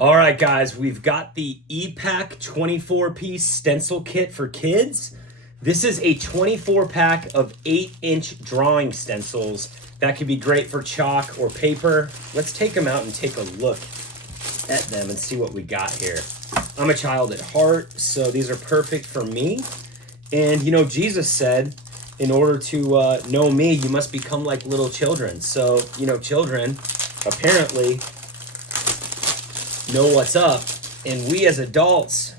All right, guys, we've got the E-Pack 24-piece stencil kit for kids. This is a 24-pack of 8-inch drawing stencils. That could be great for chalk or paper. Let's take them out and take a look at them and see what we got here. I'm a child at heart, so these are perfect for me. And, you know, Jesus said, in order to know me, you must become like little children. So, you know, children apparently know what's up, and we as adults,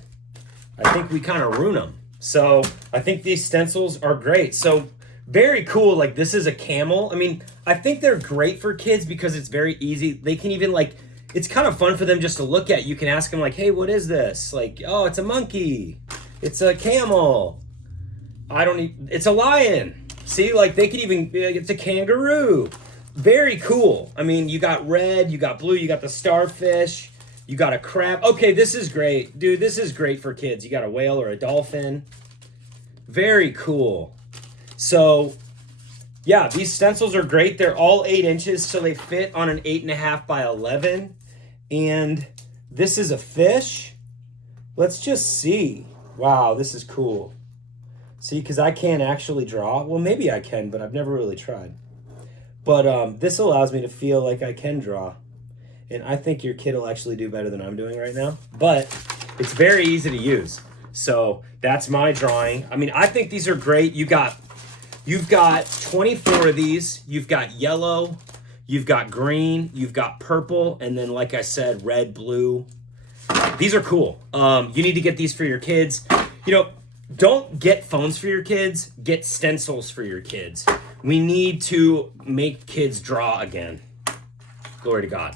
I think we kind of ruin them. So I think these stencils are great. So very cool. Like, this is a camel. I mean, I think they're great for kids because it's very easy. They can even, like, it's kind of fun for them just to look at. You can ask them, like, hey, what is this? Like, oh, it's a monkey, it's a camel, it's a lion. See, like, they could even, it's a kangaroo. Very cool. I mean, you got red, you got blue, you got the starfish, you got a crab. Okay, this is great. Dude, this is great for kids. You got a whale or a dolphin. Very cool. So, yeah, these stencils are great. They're all 8 inches, so they fit on an 8.5 by 11. And this is a fish. Let's just see. Wow, this is cool. See, because I can't actually draw. Well, maybe I can, but I've never really tried. But this allows me to feel like I can draw. And I think your kid will actually do better than I'm doing right now. But it's very easy to use. So that's my drawing. I mean, I think these are great. You've got 24 of these. You've got yellow, you've got green, you've got purple, and then, like I said, red, blue. These are cool. You need to get these for your kids. You know, don't get phones for your kids. Get stencils for your kids. We need to make kids draw again. Glory to God.